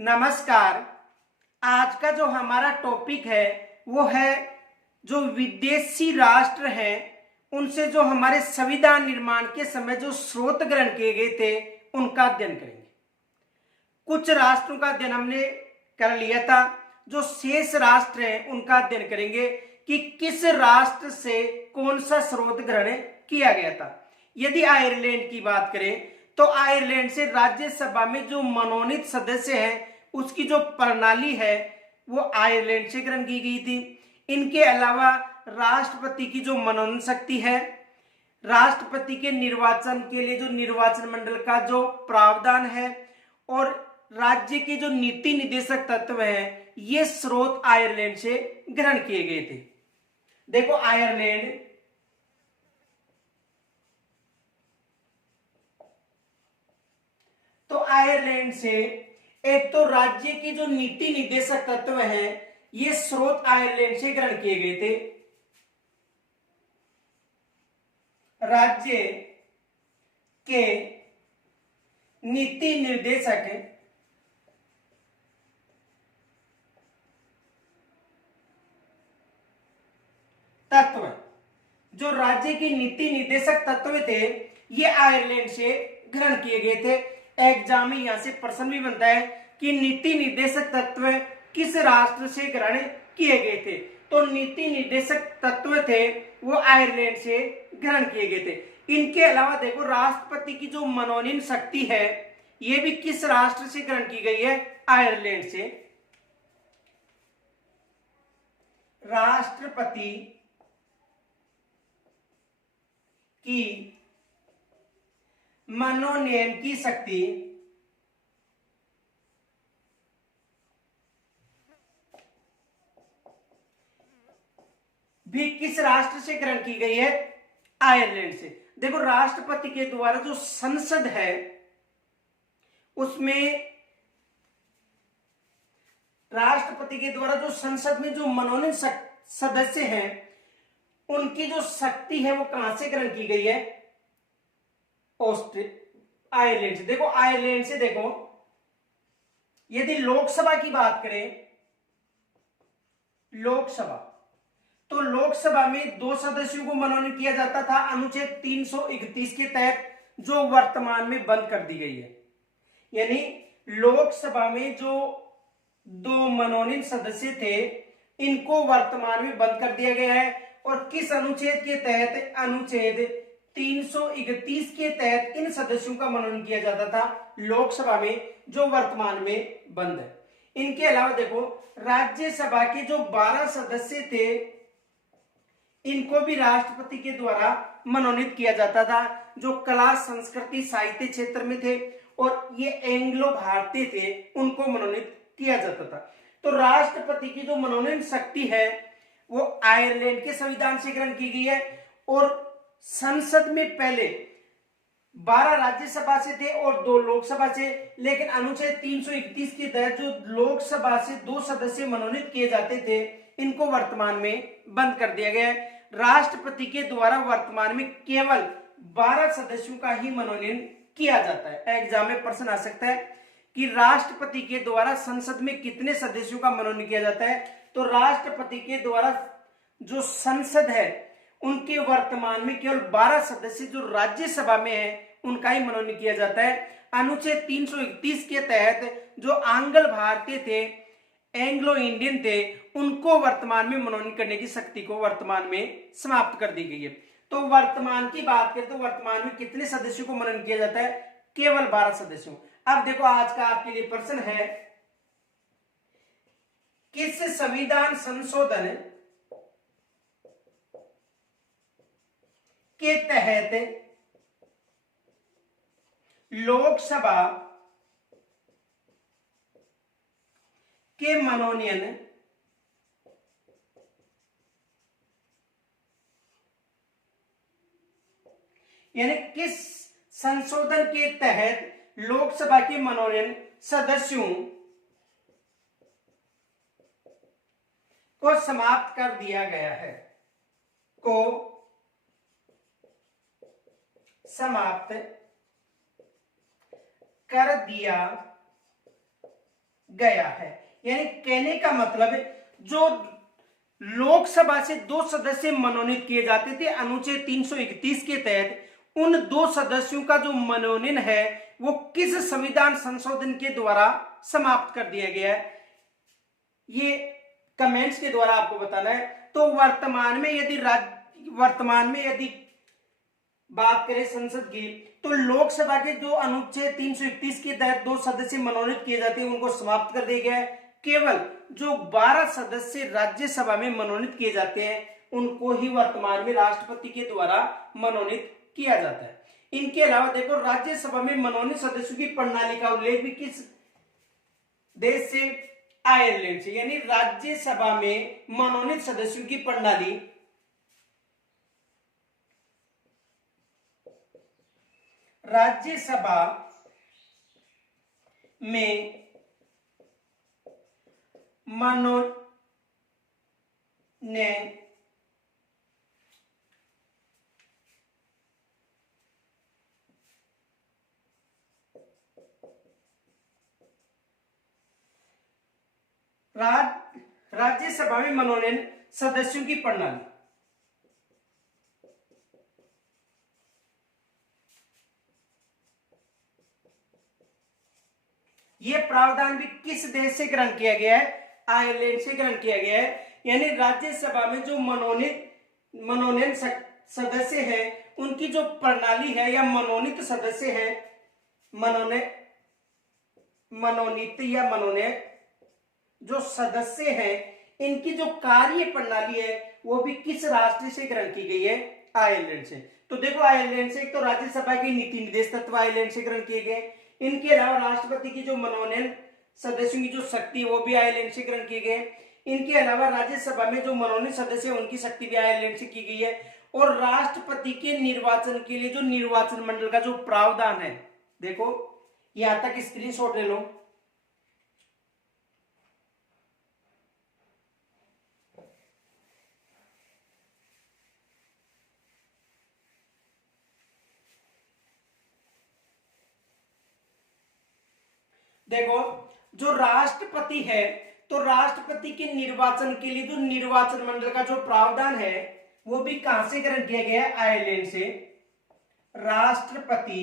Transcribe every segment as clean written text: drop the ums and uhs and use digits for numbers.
नमस्कार। आज का जो हमारा टॉपिक है वो है जो विदेशी राष्ट्र हैं उनसे जो हमारे संविधान निर्माण के समय जो स्रोत ग्रहण किए गए थे उनका अध्ययन करेंगे। कुछ राष्ट्रों का अध्ययन हमने कर लिया था, जो शेष राष्ट्र हैं उनका अध्ययन करेंगे कि किस राष्ट्र से कौन सा स्रोत ग्रहण किया गया था। यदि आयरलैंड की बात करें तो आयरलैंड से राज्यसभा में जो मनोनीत सदस्य हैं उसकी जो प्रणाली है वो आयरलैंड से ग्रहण की गई थी। इनके अलावा राष्ट्रपति की जो मनोनयन शक्ति है, राष्ट्रपति के निर्वाचन के लिए जो निर्वाचन मंडल का जो प्रावधान है और राज्य के जो नीति निदेशक तत्व हैं, ये स्रोत आयरलैंड से ग्रहण किए गए थे। देखो आयरलैंड आयरलैंड से एक तो राज्य के जो नीति निदेशक तत्व हैं ये स्रोत आयरलैंड से ग्रहण किए गए थे। राज्य के नीति निर्देशक तत्व, जो राज्य की नीति निर्देशक तत्व थे ये आयरलैंड से ग्रहण किए गए थे। एग्जाम में यहां से प्रश्न भी बनता है कि नीति निर्देशक तत्व किस राष्ट्र से ग्रहण किए गए थे, तो नीति निर्देशक तत्व थे वो आयरलैंड से ग्रहण किए गए थे। इनके अलावा देखो राष्ट्रपति की जो मनोनयन शक्ति है ये भी किस राष्ट्र से ग्रहण की गई है, आयरलैंड से। राष्ट्रपति की मनोनयन की शक्ति भी किस राष्ट्र से ग्रहण की गई है, आयरलैंड से। देखो राष्ट्रपति के द्वारा जो संसद है उसमें राष्ट्रपति के द्वारा जो संसद में जो मनोनीत सदस्य हैं उनकी जो शक्ति है वो कहां से ग्रहण की गई है, आयरलैंड से। देखो आयरलैंड से देखो यदि लोकसभा की बात करें, लोकसभा, तो लोकसभा में 2 सदस्यों को मनोनीत किया जाता था अनुच्छेद 331 के तहत, जो वर्तमान में बंद कर दी गई है। यानी लोकसभा में जो 2 मनोनीत सदस्य थे इनको वर्तमान में बंद कर दिया गया है। और किस अनुच्छेद के तहत, अनुच्छेद 331 के तहत इन सदस्यों का मनोनयन किया जाता था लोकसभा में, जो वर्तमान में बंद है। इनके अलावा देखो राज्यसभा के जो 12 सदस्य थे इनको भी राष्ट्रपति के द्वारा मनोनीत किया जाता था, जो कला संस्कृति साहित्य क्षेत्र में थे और ये एंग्लो भारतीय थे, उनको मनोनीत किया जाता था। तो राष्ट्रपति की जो मनोनयन शक्ति है वो आयरलैंड के संविधान से ग्रहण की गई है। और संसद में पहले 12 राज्यसभा से थे और 2 लोकसभा से, लेकिन अनुच्छेद 331 के तहत जो लोकसभा से 2 सदस्य मनोनीत किए जाते थे इनको वर्तमान में बंद कर दिया गया है। राष्ट्रपति के द्वारा वर्तमान में केवल 12 सदस्यों का ही मनोनयन किया जाता है। एग्जाम में प्रश्न आ सकता है कि राष्ट्रपति के द्वारा संसद में कितने सदस्यों का मनोनयन किया जाता है, तो राष्ट्रपति के द्वारा जो संसद है उनके वर्तमान में केवल 12 सदस्य जो राज्यसभा में है उनका ही मनोनयन किया जाता है। अनुच्छेद 331 के तहत जो आंग्ल भारतीय थे, एंग्लो इंडियन थे, उनको वर्तमान में मनोनयन करने की शक्ति को वर्तमान में समाप्त कर दी गई है। तो वर्तमान की बात करें तो वर्तमान में कितने सदस्यों को मनोनयन किया जाता है, केवल 12 सदस्यों। अब देखो आज का आपके लिए प्रश्न है, किस संविधान संशोधन के तहत लोकसभा के मनोनयन यानी किस संशोधन के तहत लोकसभा के मनोनयन सदस्यों को समाप्त कर दिया गया है, को समाप्त कर दिया गया है। यानी कहने का मतलब जो लोकसभा से 2 सदस्य मनोनीत किए जाते थे अनुच्छेद 331 के तहत, उन 2 सदस्यों का जो मनोनयन है वो किस संविधान संशोधन के द्वारा समाप्त कर दिया गया है, ये कमेंट्स के द्वारा आपको बताना है। तो वर्तमान में यदि बात करें संसद की, तो लोकसभा के जो अनुच्छेद 331 के तहत 2 सदस्य मनोनीत किए जाते हैं उनको समाप्त कर दिया गया है। केवल जो 12 सदस्य राज्यसभा में मनोनीत किए जाते हैं उनको ही वर्तमान में राष्ट्रपति के द्वारा मनोनीत किया जाता है। इनके अलावा देखो, राज्यसभा में मनोनीत सदस्यों की प्रणाली का उल्लेख भी किस देश से? आयरलैंड से। यानी राज्यसभा में मनोनीत सदस्यों की प्रणाली राज्यसभा में मनोनयन राज्यसभा में मनोनयन सदस्यों की प्रणाली, यह प्रावधान भी किस देश से ग्रहण किया गया है? आयरलैंड से ग्रहण किया गया है। यानी राज्यसभा में जो मनोनयन सदस्य है उनकी जो प्रणाली है या मनोनीत सदस्य है, मनोनीत या मनोनयन जो सदस्य हैं, इनकी जो कार्य प्रणाली है वो भी किस राष्ट्र से ग्रहण की गई है? आयरलैंड से। तो देखो, आयरलैंड से एक तो राज्यसभा के नीति निर्देश तत्व आयरलैंड से ग्रहण किए गए, इनके अलावा राष्ट्रपति की जो मनोनयन सदस्यों की जो शक्ति वो भी आयरलैंड से ग्रहण किए गए, इनके अलावा राज्यसभा में जो मनोनीत सदस्य है उनकी शक्ति भी आयरलैंड से की गई है। और राष्ट्रपति के निर्वाचन के लिए जो निर्वाचन मंडल का जो प्रावधान है, देखो यहां तक स्क्रीनशॉट ले लो। देखो, जो राष्ट्रपति है, तो राष्ट्रपति के निर्वाचन के लिए जो निर्वाचन मंडल का जो प्रावधान है वो भी कहां से ग्रहण किया गया है? आयरलैंड से। राष्ट्रपति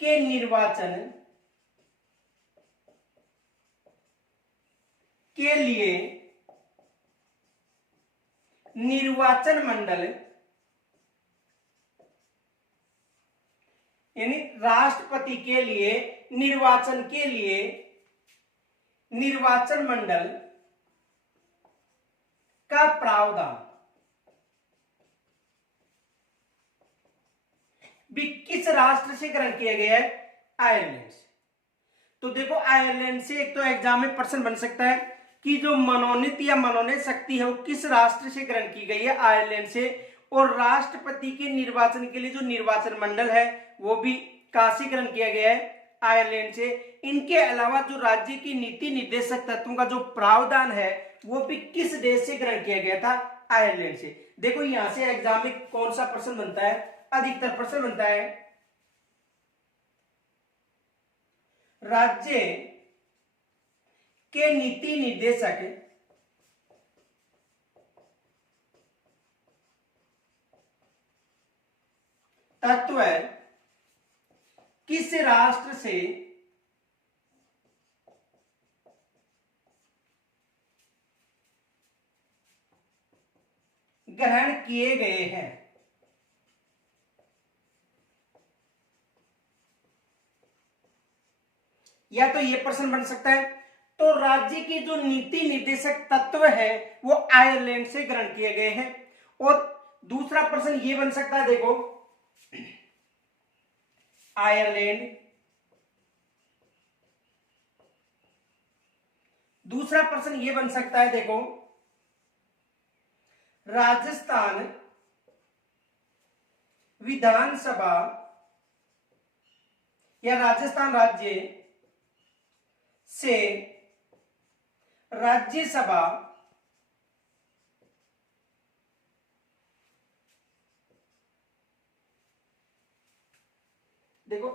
के निर्वाचन के लिए निर्वाचन मंडल, यानी राष्ट्रपति के लिए निर्वाचन के लिए निर्वाचन मंडल का प्रावधान भी किस राष्ट्र से ग्रहण किया गया है? आयरलैंड से। तो देखो, आयरलैंड से एक तो एग्जाम में प्रश्न बन सकता है कि जो मनोनीत या मनोनयन शक्ति है वो किस राष्ट्र से ग्रहण की गई है? आयरलैंड से। और राष्ट्रपति के निर्वाचन के लिए जो निर्वाचन मंडल है वो भी कहां से ग्रहण किया गया है? आयरलैंड से। इनके अलावा जो राज्य की नीति निर्देशक तत्वों का जो प्रावधान है वो भी किस देश से ग्रहण किया गया था? आयरलैंड से। देखो, यहां से एग्जाम में कौन सा प्रश्न बनता है? अधिकतर प्रश्न बनता है राज्य के नीति निर्देशक तत्व किस राष्ट्र से ग्रहण किए गए हैं? या तो यह प्रश्न बन सकता है, तो राज्य के जो नीति निर्देशक तत्व है वो आयरलैंड से ग्रहण किए गए हैं। और दूसरा प्रश्न ये बन सकता है, देखो, आयरलैंड। दूसरा प्रश्न ये बन सकता है, देखो, राजस्थान विधानसभा या राजस्थान राज्य से राज्यसभा देखो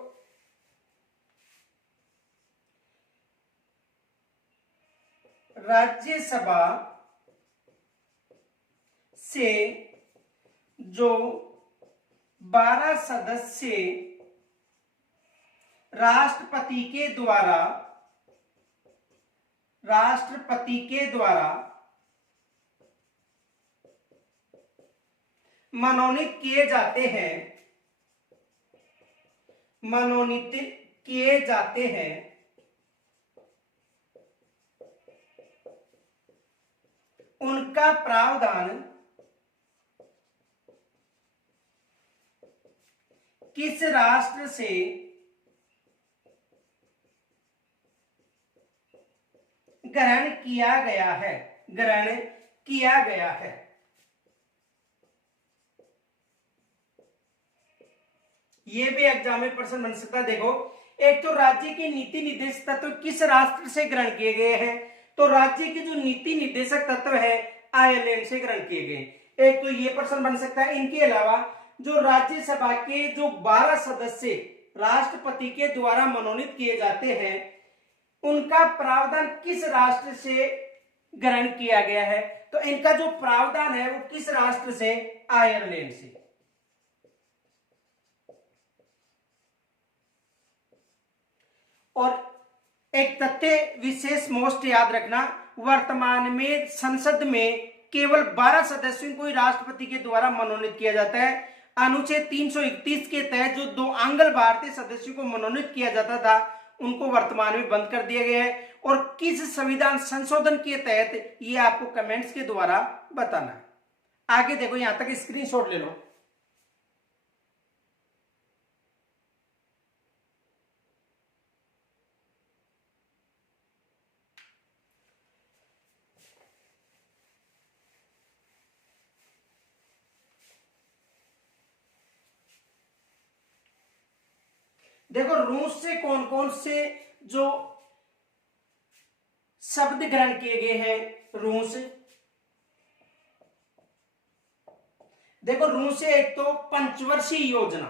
राज्यसभा से जो 12 सदस्य राष्ट्रपति के द्वारा मनोनीत किए जाते हैं उनका प्रावधान किस राष्ट्र से ग्रहण किया गया है। ये भी एग्जाम में प्रश्न बन सकता है। देखो, एक तो राज्य के नीति निर्देशक तत्व किस राष्ट्र से ग्रहण किए गए हैं, तो राज्य के जो नीति निर्देशक तत्व है आयरलैंड से ग्रहण किए गए। एक तो ये प्रश्न बन सकता है। इनके अलावा जो राज्यसभा के जो 12 सदस्य राष्ट्रपति के द्वारा मनोनीत किए जाते हैं उनका प्रावधान किस राष्ट्र से ग्रहण किया गया है, तो इनका जो प्रावधान है वो किस राष्ट्र से, आयरलैंड से। और एक तथ्य विशेष मोस्ट याद रखना, वर्तमान में संसद में केवल 12 सदस्यों को ही राष्ट्रपति के द्वारा मनोनीत किया जाता है। अनुच्छेद 331 के तहत जो 2 आंग्ल भारतीय सदस्यों को मनोनीत किया जाता था उनको वर्तमान में बंद कर दिया गया है। और किस संविधान संशोधन के तहत ये आपको कमेंट्स के द्वारा बताना है। आगे देखो, यहां तक स्क्रीनशॉट ले लो। देखो, रूस से कौन कौन से जो शब्द ग्रहण किए गए हैं। रूस, देखो रूस से एक तो पंचवर्षीय योजना,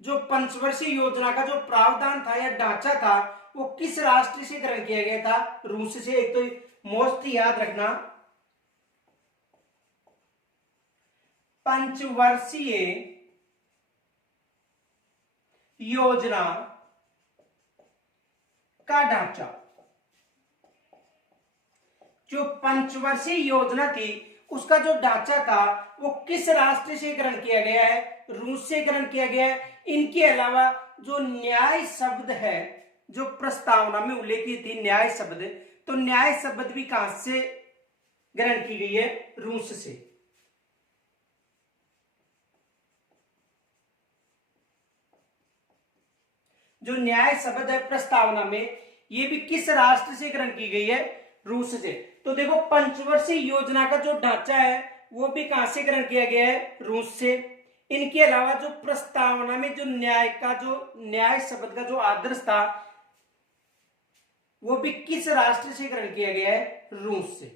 जो पंचवर्षीय योजना का जो प्रावधान था या ढांचा था वो किस राष्ट्र से ग्रहण किया गया था, रूस से। एक तो मोस्ट याद रखना, पंचवर्षीय योजना का ढांचा, जो पंचवर्षीय योजना थी उसका जो ढांचा था वो किस राष्ट्र से ग्रहण किया गया है, रूस से ग्रहण किया गया है। इनके अलावा जो न्याय शब्द है, जो प्रस्तावना में उल्लेखित थी न्याय शब्द, तो न्याय शब्द भी कहां से ग्रहण की गई है, रूस से। जो न्याय शब्द है प्रस्तावना में, ये भी किस राष्ट्र से ग्रहण की गई है, रूस से। तो देखो, पंचवर्षीय योजना का जो ढांचा है वो भी कहां से ग्रहण किया गया है, रूस से। इनके अलावा जो प्रस्तावना में जो न्याय शब्द का जो आदर्श था वो भी किस राष्ट्र से ग्रहण किया गया है, रूस से।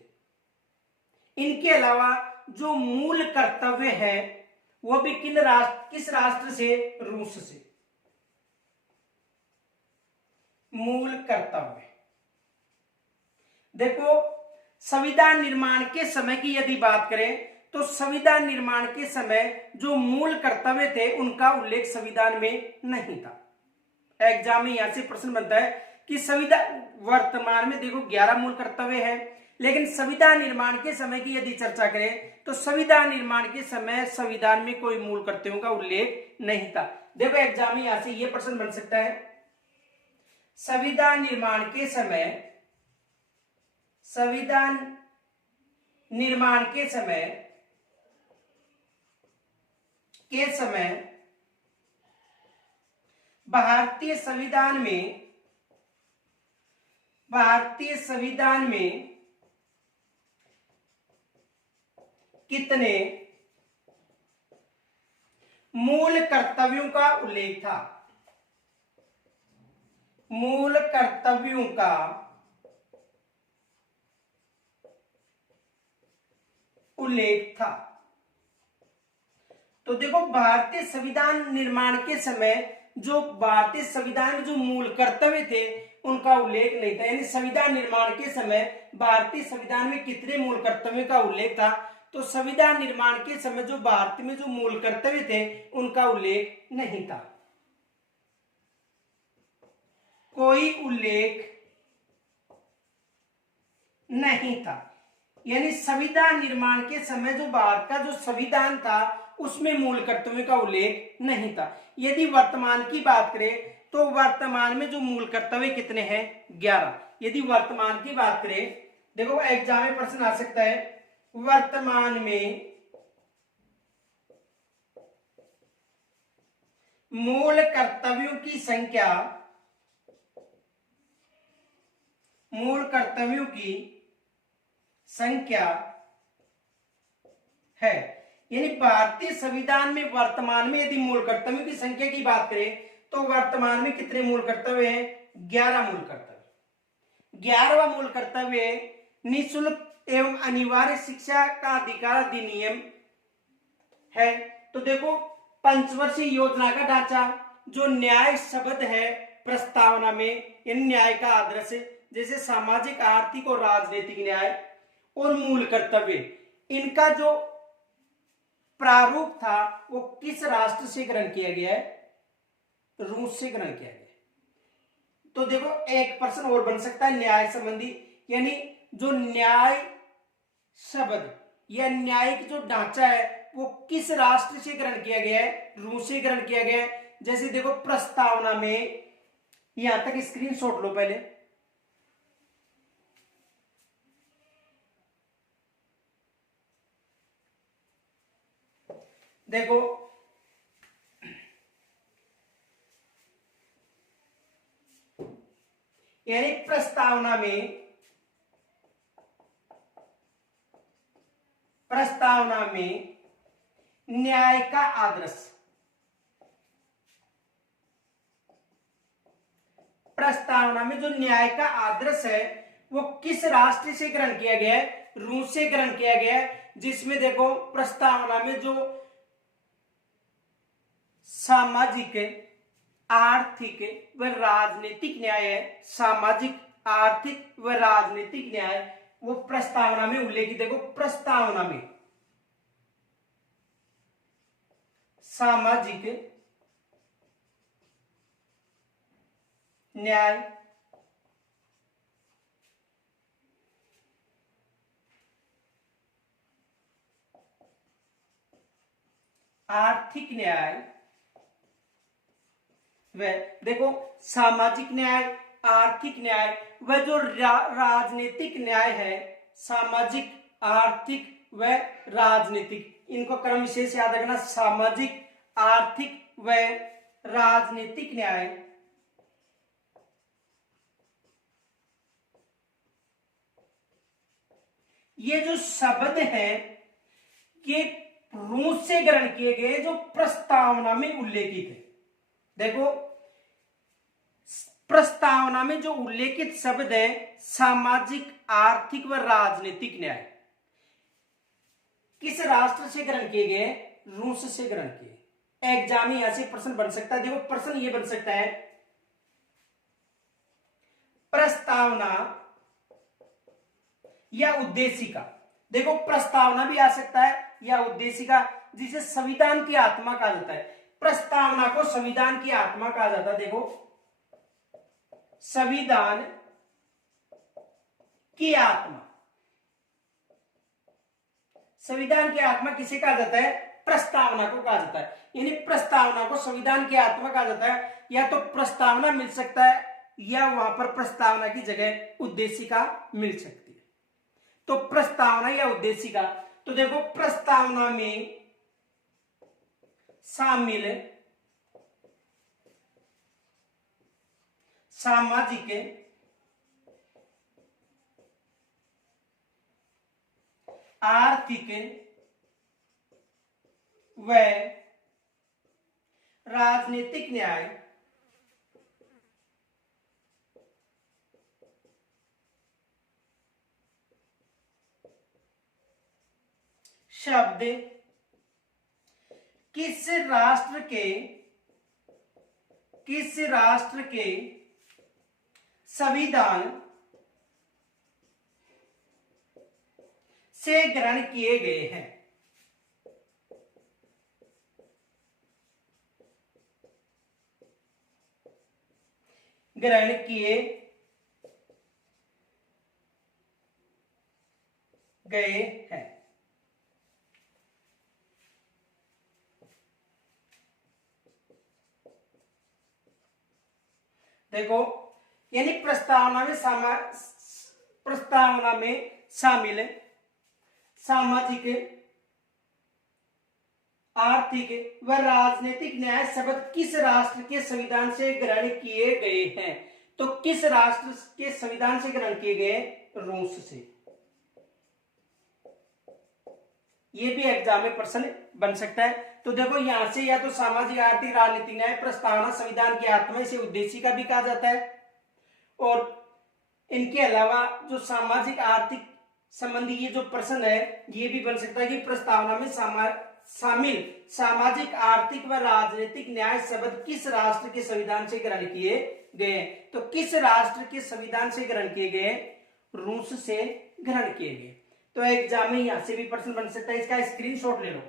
इनके अलावा जो मूल कर्तव्य है वो भी किस राष्ट्र से, रूस से। मूल कर्तव्य, देखो संविधान निर्माण के समय की यदि बात करें तो संविधान निर्माण के समय जो मूल कर्तव्य थे उनका उल्लेख संविधान में नहीं था। एग्जाम में यहां से प्रश्न बनता है कि संविधान, वर्तमान में देखो 11 मूल कर्तव्य है, लेकिन संविधान निर्माण के समय की यदि चर्चा करें तो संविधान निर्माण के समय संविधान में कोई मूल कर्तव्यों का उल्लेख नहीं था। देखो एग्जाम में यहां से यह प्रश्न बन सकता है, संविधान निर्माण के समय भारतीय संविधान में कितने मूल कर्तव्यों का उल्लेख था, मूल कर्तव्यों का उल्लेख था। तो देखो, भारतीय संविधान निर्माण के समय जो भारतीय संविधान में जो मूल कर्तव्य थे उनका उल्लेख नहीं था। यानी संविधान निर्माण के समय भारतीय संविधान में कितने मूल कर्तव्यों का उल्लेख था? तो संविधान निर्माण के समय जो भारत में जो मूल कर्तव्य थे उनका उल्लेख नहीं था। कोई उल्लेख नहीं था। यानी संविधान निर्माण के समय जो भारत का जो संविधान था उसमें मूल कर्तव्यों का उल्लेख नहीं था। यदि वर्तमान की बात करें तो वर्तमान में जो मूल कर्तव्य कितने हैं? 11। यदि वर्तमान की बात करें, देखो एग्जाम में प्रश्न आ सकता है, वर्तमान में मूल कर्तव्यों की संख्या, मूल कर्तव्यों की संख्या है। यानी भारतीय संविधान में वर्तमान में यदि मूल कर्तव्यों की संख्या की बात करें तो वर्तमान में कितने मूल कर्तव्य हैं? 11 मूल कर्तव्य। 11वां मूल कर्तव्य निःशुल्क एवं अनिवार्य शिक्षा का अधिकार अधिनियम है। तो देखो पंचवर्षीय योजना का ढांचा, जो न्याय शब्द है प्रस्तावना में, इन न्याय का आदर्श जैसे सामाजिक, आर्थिक और राजनीतिक न्याय और मूल कर्तव्य, इनका जो प्रारूप था वो किस राष्ट्र से ग्रहण किया गया है? रूस से ग्रहण किया गया। तो देखो एक प्रश्न और बन सकता है न्याय संबंधी, यानी जो न्याय शब्द या न्याय की जो ढांचा है वो किस राष्ट्र से ग्रहण किया गया है? रूस से ग्रहण किया गया है। जैसे देखो प्रस्तावना में, यहां तक स्क्रीनशॉट लो पहले, देखो यानी प्रस्तावना में न्याय का आदर्श, प्रस्तावना में जो न्याय का आदर्श है वो किस राष्ट्र से ग्रहण किया गया है? रूस से ग्रहण किया गया है। जिसमें देखो प्रस्तावना में जो सामाजिक, आर्थिक व राजनीतिक न्याय है, सामाजिक, आर्थिक व राजनीतिक न्याय, वो प्रस्तावना में उल्लेखित। देखो प्रस्तावना में सामाजिक न्याय, आर्थिक न्याय व देखो सामाजिक न्याय, आर्थिक न्याय व जो राजनीतिक न्याय है, सामाजिक, आर्थिक व राजनीतिक, इनको क्रम विशेष याद रखना। सामाजिक, आर्थिक व राजनीतिक न्याय ये जो शब्द हैं ये रूस से ग्रहण किए गए जो प्रस्तावना में उल्लेखित है। देखो प्रस्तावना में जो उल्लेखित शब्द है सामाजिक, आर्थिक व राजनीतिक न्याय, किस राष्ट्र से ग्रहण किए गए? रूस से ग्रहण किए। एग्जाम में यहां से प्रश्न बन सकता है। देखो प्रश्न ये बन सकता है, प्रस्तावना या उद्देशिका। देखो प्रस्तावना भी आ सकता है या उद्देशिका, जिसे संविधान की आत्मा कहा जाता है। प्रस्तावना को संविधान की आत्मा कहा जाता है। देखो संविधान की आत्मा, संविधान की आत्मा किसे कहा जाता है? प्रस्तावना को कहा जाता है। यानी प्रस्तावना को संविधान की आत्मा कहा जाता है। या तो प्रस्तावना मिल सकता है या वहां पर प्रस्तावना की जगह उद्देशिका मिल सकती है। तो प्रस्तावना या उद्देशिका, तो देखो प्रस्तावना में शामिल सामाजिक, आर्थिक व राजनीतिक न्याय शब्द किस राष्ट्र के किस राष्ट्र के संविधान से ग्रहण किए गए हैं? ग्रहण किए गए हैं। देखो, यानी प्रस्तावना में शामिल सामाजिक, आर्थिक व राजनीतिक न्याय शब्द किस राष्ट्र के संविधान से ग्रहण किए गए हैं? तो किस राष्ट्र के संविधान से ग्रहण किए गए? रूस से। ये भी एग्जाम में प्रश्न बन सकता है। तो देखो यहां से या तो सामाजिक, आर्थिक, राजनीतिक न्याय प्रस्तावना संविधान की आत्मा, इसे उद्देश्य का भी कहा जाता है। और इनके अलावा जो सामाजिक आर्थिक संबंधी ये जो प्रश्न है ये भी बन सकता है कि प्रस्तावना में शामिल सामाजिक, आर्थिक व राजनीतिक न्याय शब्द किस राष्ट्र के संविधान से ग्रहण किए गए? तो किस राष्ट्र के संविधान से ग्रहण किए गए? रूस से ग्रहण किए गए। तो एग्जाम में यहां से भी प्रश्न बन सकता है, इसका स्क्रीनशॉट ले लो।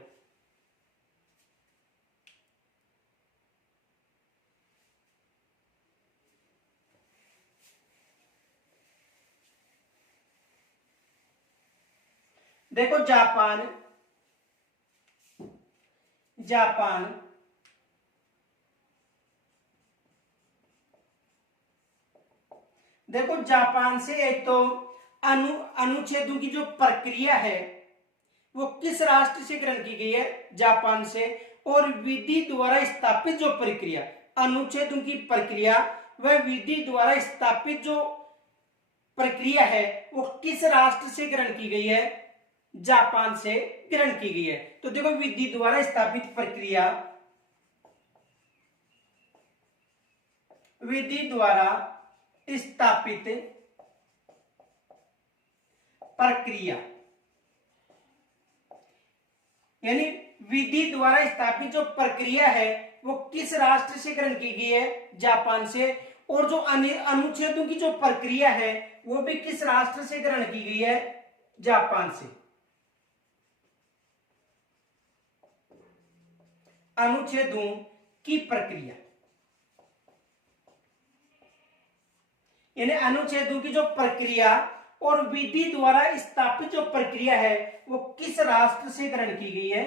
देखो जापान देखो जापान से एक तो अनुच्छेदों की जो प्रक्रिया है वो किस राष्ट्र से ग्रहण की गई है? जापान से। और विधि द्वारा स्थापित जो प्रक्रिया, अनुच्छेदों की प्रक्रिया व विधि द्वारा स्थापित जो प्रक्रिया है वो किस राष्ट्र से ग्रहण की गई है? जापान से ग्रहण की गई है। तो देखो विधि द्वारा स्थापित प्रक्रिया, विधि द्वारा स्थापित प्रक्रिया, यानी विधि द्वारा स्थापित जो प्रक्रिया है वो किस राष्ट्र से ग्रहण की गई है? जापान से। और जो अनुच्छेदों की जो प्रक्रिया है वो भी किस राष्ट्र से ग्रहण की गई है? जापान से। अनुच्छेदों की प्रक्रिया, यानी अनुच्छेदों की जो प्रक्रिया और विधि द्वारा स्थापित जो प्रक्रिया है वो किस राष्ट्र से ग्रहण की गई है?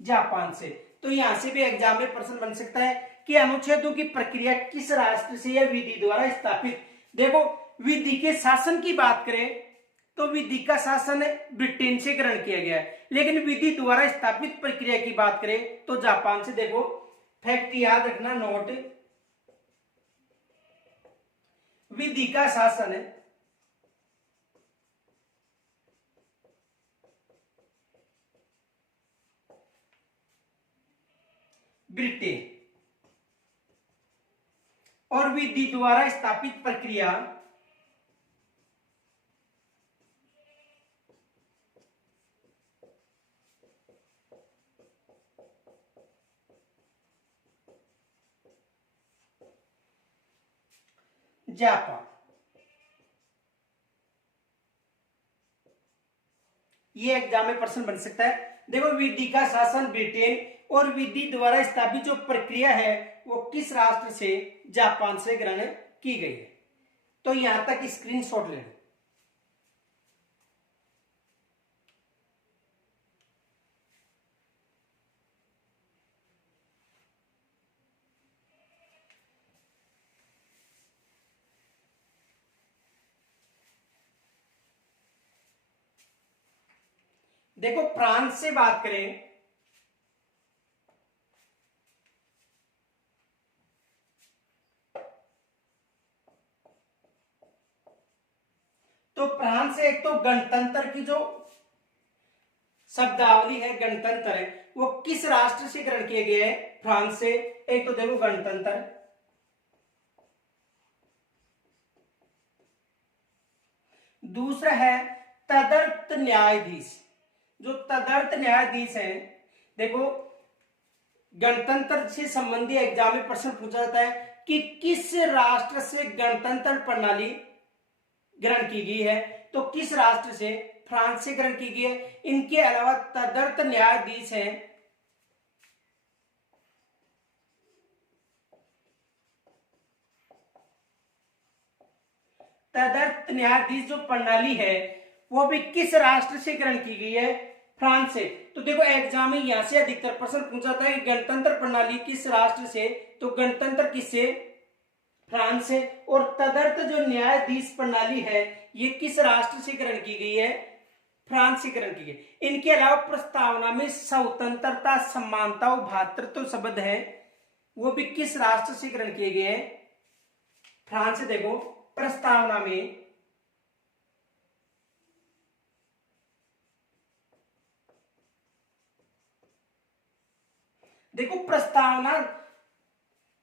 जापान से। तो यहां से भी एग्जाम में प्रश्न बन सकता है कि अनुच्छेदों की प्रक्रिया किस राष्ट्र से या विधि द्वारा स्थापित। देखो विधि के शासन की बात करें तो विधि का शासन ब्रिटेन से ग्रहण किया गया है, लेकिन विधि द्वारा स्थापित प्रक्रिया की बात करें तो जापान से। देखो फैक्ट याद रखना, नोट, विधि का शासन ब्रिटेन और विधि द्वारा स्थापित प्रक्रिया जापान। ये एग्जाम में प्रश्न बन सकता है। देखो विधि का शासन ब्रिटेन और विधि द्वारा स्थापित जो प्रक्रिया है वो किस राष्ट्र से? जापान से ग्रहण की गई है। तो यहां तक स्क्रीनशॉट ले लो। देखो फ्रांस से बात करें तो फ्रांस से एक तो गणतंत्र की जो शब्दावली है, गणतंत्र है, वो किस राष्ट्र से ग्रहण किए गए हैं? फ्रांस से। एक तो देखो गणतंत्र, दूसरा है तदर्थ न्यायाधीश। जो तदर्थ न्यायाधीश है, देखो गणतंत्र से संबंधी एग्जाम में प्रश्न पूछा जाता है कि किस राष्ट्र से गणतंत्र प्रणाली ग्रहण की गई है, तो किस राष्ट्र से? फ्रांस से ग्रहण की गई है। इनके अलावा तदर्थ न्यायाधीश हैं, तदर्थ न्यायाधीश जो प्रणाली है वो भी किस राष्ट्र से ग्रहण की गई है? फ्रांस से। तो देखो एग्जाम में यहां से अधिकतर प्रश्न पूछा था कि गणतंत्र प्रणाली किस राष्ट्र से, तो गणतंत्र किससे? फ्रांस से। और तदर्थ जो न्यायाधीश प्रणाली है ये किस राष्ट्र से ग्रहण की गई है? फ्रांस से ग्रहण की गई। इनके अलावा प्रस्तावना में स्वतंत्रता, समानता और भ्रातृत्व शब्द है वो भी किस राष्ट्र से ग्रहण किए गए हैं? फ्रांस से। देखो प्रस्तावना में प्रस्तावना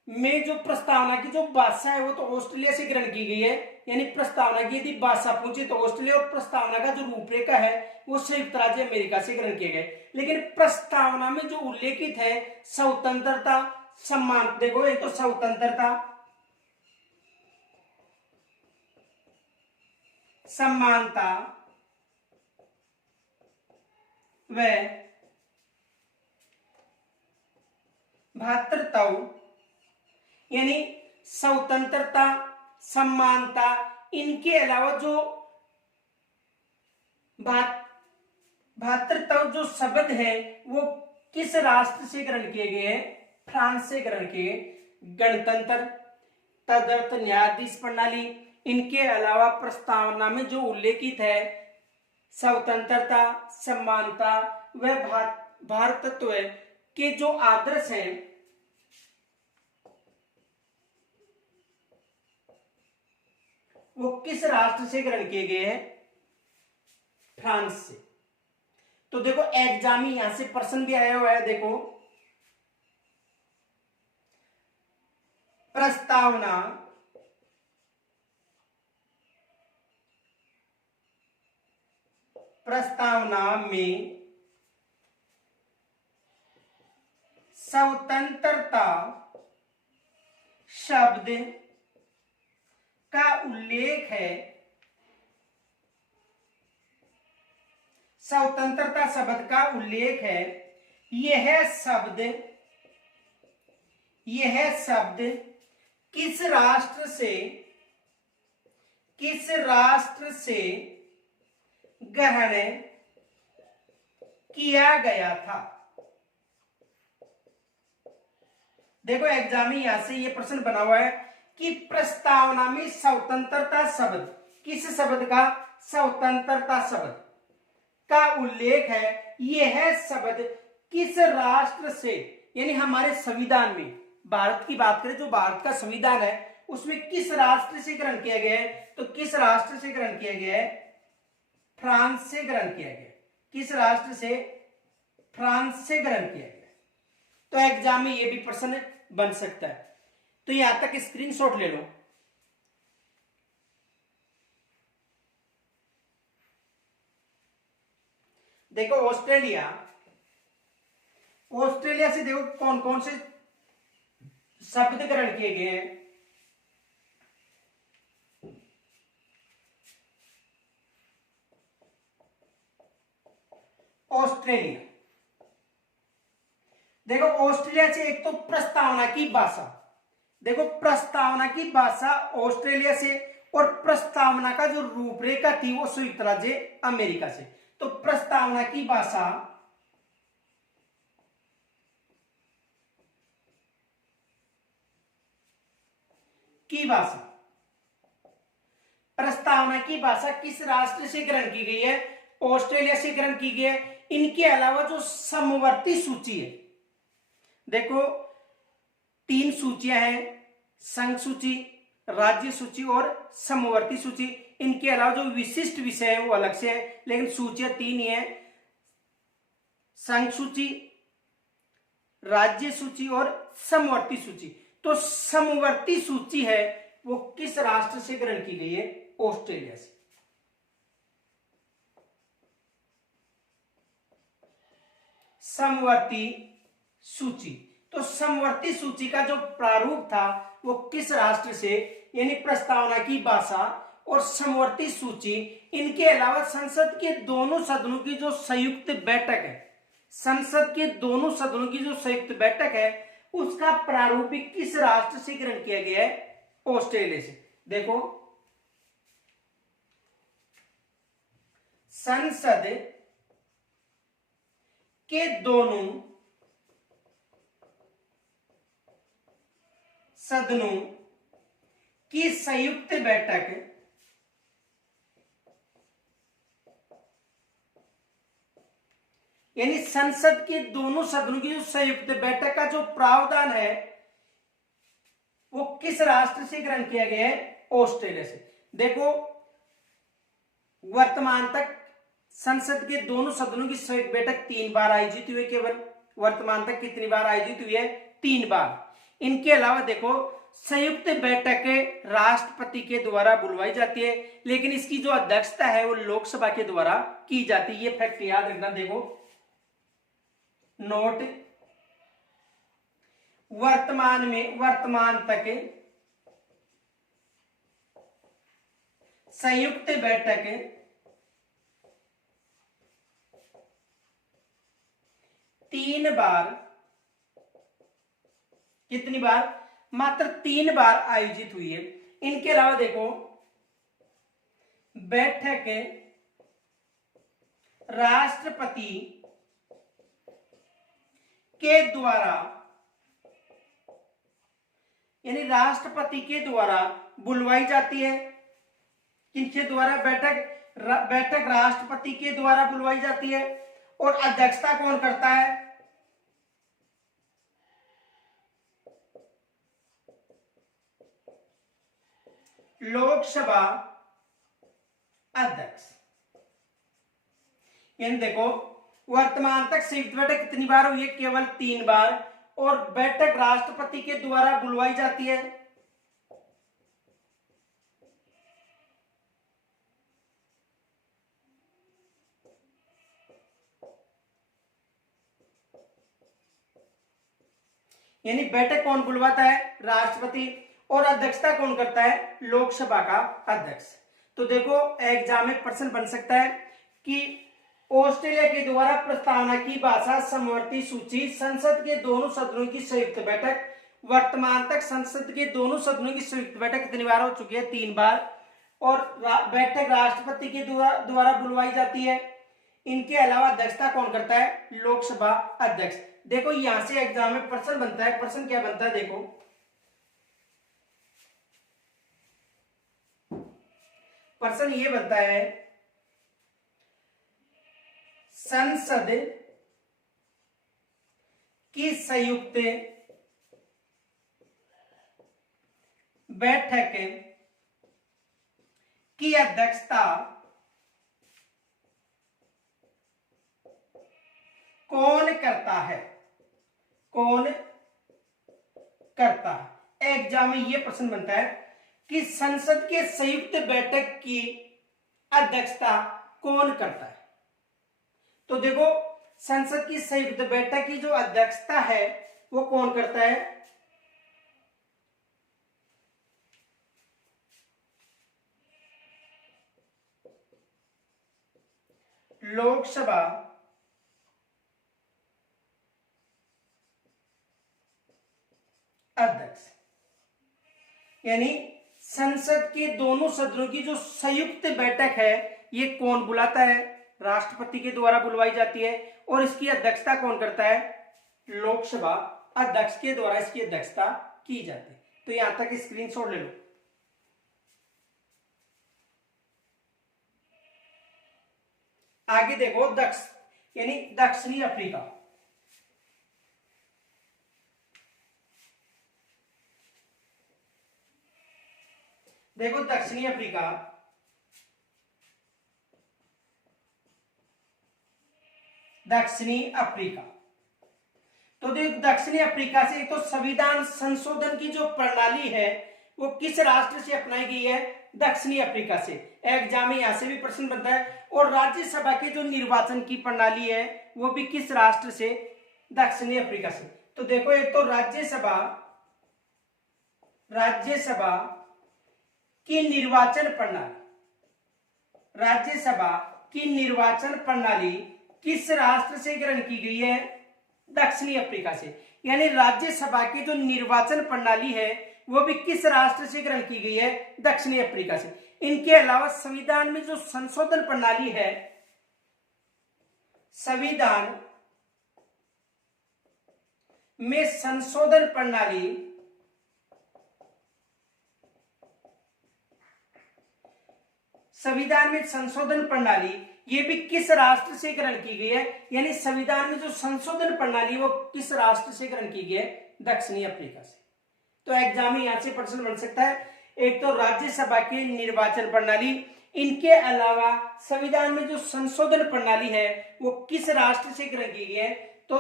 में जो प्रस्तावना की जो भाषा है वो तो ऑस्ट्रेलिया से ग्रहण की गई है, यानी प्रस्तावना की यदि भाषा पूछे तो ऑस्ट्रेलिया, और प्रस्तावना का जो रूपरेखा है वो संयुक्त राज्य अमेरिका से ग्रहण किए गए। लेकिन प्रस्तावना में जो उल्लेखित है स्वतंत्रता, सम्मान, देखो एक तो स्वतंत्रता, समानता व भ्रातृत्व, यानी स्वतंत्रता, समानता, इनके अलावा जो भ्रातृत्व जो शब्द है वो किस राष्ट्र से ग्रहण किए गए हैं? फ्रांस से ग्रहण किए गए। गणतंत्र, तदर्थ न्यायाधीश प्रणाली, इनके अलावा प्रस्तावना में जो उल्लेखित है स्वतंत्रता, समानता व भ्रातृत्व के जो आदर्श हैं वो किस राष्ट्र से ग्रहण किए गए हैं? फ्रांस से। तो देखो एग्जाम में यहां से प्रश्न भी आया हुआ है, देखो प्रस्तावना में स्वतंत्रता शब्द का उल्लेख है, स्वतंत्रता शब्द का उल्लेख है। यह शब्द किस राष्ट्र से ग्रहण किया गया था? देखो एग्जाम में यहां से ये प्रश्न बना हुआ है कि प्रस्तावना में स्वतंत्रता शब्द, किस शब्द का? स्वतंत्रता शब्द का उल्लेख है। यह शब्द किस राष्ट्र से, यानी हमारे संविधान में भारत की बात करें, जो भारत का संविधान है उसमें किस राष्ट्र से ग्रहण किया गया है? तो किस राष्ट्र से ग्रहण किया गया है? फ्रांस से ग्रहण किया गया। किस राष्ट्र से? फ्रांस से ग्रहण किया गया। तो एग्जाम में यह भी प्रश्न बन सकता है, तो यहां तक स्क्रीनशॉट ले लो। देखो ऑस्ट्रेलिया से देखो कौन कौन से शब्द ग्रहण किए गए हैं। ऑस्ट्रेलिया, देखो ऑस्ट्रेलिया से एक तो प्रस्तावना की भाषा, देखो प्रस्तावना की भाषा ऑस्ट्रेलिया से, और प्रस्तावना का जो रूपरेखा थी वो संयुक्त राज्य अमेरिका से। तो प्रस्तावना की भाषा प्रस्तावना की भाषा किस राष्ट्र से ग्रहण की गई है? ऑस्ट्रेलिया से ग्रहण की गई है। इनके अलावा जो समवर्ती सूची है, देखो 3 सूचियां हैं, संघ सूची, राज्य सूची और समवर्ती सूची। इनके अलावा जो विशिष्ट विषय है वो अलग से है, लेकिन सूचियां 3 ही है, संघ सूची, राज्य सूची और समवर्ती सूची। तो समवर्ती सूची है वो किस राष्ट्र से ग्रहण की गई है? ऑस्ट्रेलिया से। समवर्ती सूची, तो समवर्ती सूची का जो प्रारूप था वो किस राष्ट्र से, यानी प्रस्तावना की भाषा और समवर्ती सूची, इनके अलावा संसद के दोनों सदनों की जो संयुक्त बैठक है, संसद के दोनों सदनों की जो संयुक्त बैठक है, उसका प्रारूप किस राष्ट्र से ग्रहण किया गया है? ऑस्ट्रेलिया से। देखो, संसद के दोनों सदनों की संयुक्त बैठक यानी संसद के दोनों सदनों की जो संयुक्त बैठक का जो प्रावधान है वो किस राष्ट्र से ग्रहण किया गया है? ऑस्ट्रेलिया से। देखो, वर्तमान तक संसद के दोनों सदनों की संयुक्त बैठक 3 बार आयोजित हुई। केवल वर्तमान तक कितनी बार आयोजित हुई है? 3 बार। इनके अलावा देखो, संयुक्त बैठक राष्ट्रपति के द्वारा बुलवाई जाती है, लेकिन इसकी जो अध्यक्षता है वो लोकसभा के द्वारा की जाती है। ये फैक्ट याद रखना। देखो, नोट, वर्तमान तक संयुक्त बैठक 3 बार, कितनी बार? मात्र 3 बार आयोजित हुई है। इनके अलावा देखो, बैठक राष्ट्रपति के द्वारा, यानी राष्ट्रपति के द्वारा बुलवाई जाती है। किनके द्वारा? बैठक राष्ट्रपति के द्वारा बुलवाई जाती है। और अध्यक्षता कौन करता है? लोकसभा अध्यक्ष। यानी देखो, वर्तमान तक संयुक्त बैठक कितनी बार हुई है? केवल 3 बार। और बैठक राष्ट्रपति के द्वारा बुलवाई जाती है। यानी बैठक कौन बुलवाता है? राष्ट्रपति। और अध्यक्षता कौन करता है? लोकसभा का अध्यक्ष। तो देखो, एग्जाम में प्रश्न बन सकता है कि ऑस्ट्रेलिया के द्वारा प्रस्तावना की भाषा, समवर्ती सूची, संसद के दोनों सदनों की संयुक्त बैठक, वर्तमान तक संसद के दोनों सदनों की संयुक्त बैठक कितनी बार हो चुकी है? 3 बार। और बैठक राष्ट्रपति के द्वारा बुलवाई जाती है। इनके अलावा अध्यक्षता कौन करता है? लोकसभा अध्यक्ष। देखो, यहां से एग्जाम में प्रश्न बनता है। प्रश्न क्या बनता है? देखो, प्रश्न ये बनता है, संसद की संयुक्त बैठक की अध्यक्षता कौन करता है? कौन करता है? एग्जाम में यह प्रश्न बनता है कि संसद के संयुक्त बैठक की अध्यक्षता कौन करता है? तो देखो, संसद की संयुक्त बैठक की जो अध्यक्षता है वो कौन करता है? लोकसभा अध्यक्ष। यानी संसद के दोनों सदनों की जो संयुक्त बैठक है ये कौन बुलाता है? राष्ट्रपति के द्वारा बुलवाई जाती है। और इसकी अध्यक्षता कौन करता है? लोकसभा अध्यक्ष के द्वारा इसकी अध्यक्षता की जाती है। तो यहां तक स्क्रीनशॉट ले लो। आगे देखो, यानी दक्षिणी अफ्रीका। देखो, दक्षिणी अफ्रीका तो देखो, दक्षिणी अफ्रीका से तो संविधान संशोधन की जो प्रणाली है वो किस राष्ट्र से अपनाई गई है? दक्षिणी अफ्रीका से। एग्जाम में यहां से भी प्रश्न बनता है। और राज्यसभा की जो निर्वाचन की प्रणाली है वो भी किस राष्ट्र से? दक्षिणी अफ्रीका से। तो देखो, एक तो राज्यसभा राज्यसभा की निर्वाचन प्रणाली, राज्यसभा की निर्वाचन प्रणाली किस राष्ट्र से ग्रहण की गई है? दक्षिणी अफ्रीका से। यानी राज्यसभा की जो निर्वाचन प्रणाली है वो भी किस राष्ट्र से ग्रहण की गई है? दक्षिणी अफ्रीका से। इनके अलावा संविधान में जो संशोधन प्रणाली है, संविधान में संशोधन प्रणाली, संविधान में संशोधन प्रणाली ये भी किस राष्ट्र से ग्रहण की गई है? यानी संविधान में जो संशोधन प्रणाली वो किस राष्ट्र से ग्रहण की गई है? दक्षिणी अफ्रीका से। तो एग्जाम में यहां से प्रश्न बन सकता है, एक तो राज्यसभा की निर्वाचन प्रणाली, इनके अलावा संविधान में जो संशोधन प्रणाली है वो किस राष्ट्र से ग्रहण की गई है? तो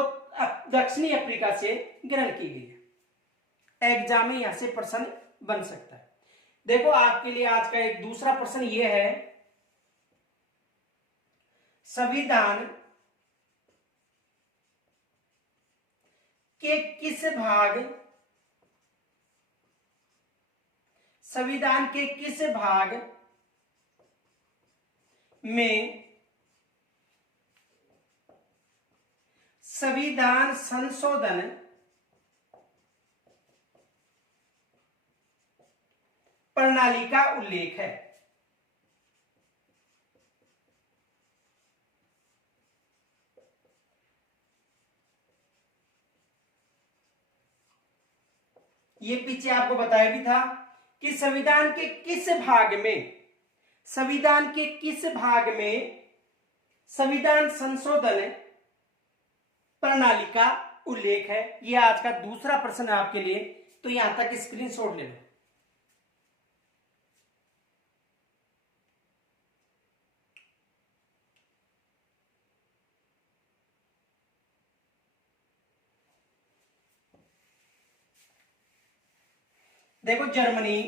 दक्षिणी अफ्रीका से ग्रहण की गई है। एग्जाम में यहां से प्रश्न बन सकता है। देखो आपके लिए आज का एक दूसरा प्रश्न ये है, संविधान के किस भाग, संविधान के किस भाग में संविधान संशोधन प्रणाली का उल्लेख है? ये पीछे आपको बताया भी था कि संविधान के किस भाग में, संविधान के किस भाग में संविधान संशोधन प्रणाली का उल्लेख है। यह आज का दूसरा प्रश्न है आपके लिए, तो यहां तक स्क्रीनशॉट ले लो। देखो जर्मनी,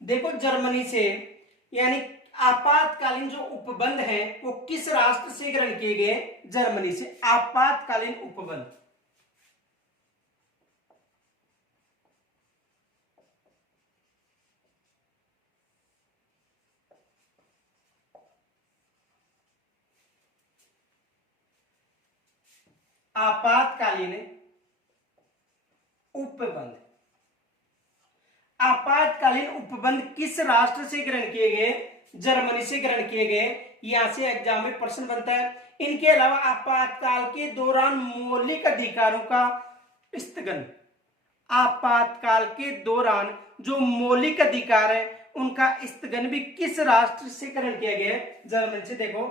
देखो जर्मनी से, यानी आपातकालीन जो उपबंध है वो किस राष्ट्र से ग्रहण किए गए? जर्मनी से। आपातकालीन उपबंध, आपातकालीन उपबंध, आपातकालीन उपबंध किस राष्ट्र से ग्रहण किए गए? जर्मनी से ग्रहण किए गए। यहां से एग्जाम में प्रश्न बनता है। इनके अलावा आपातकाल के दौरान मौलिक अधिकारों का स्थगन, आपातकाल के दौरान जो मौलिक अधिकार है उनका स्थगन भी किस राष्ट्र से ग्रहण किया गया है? जर्मनी से। देखो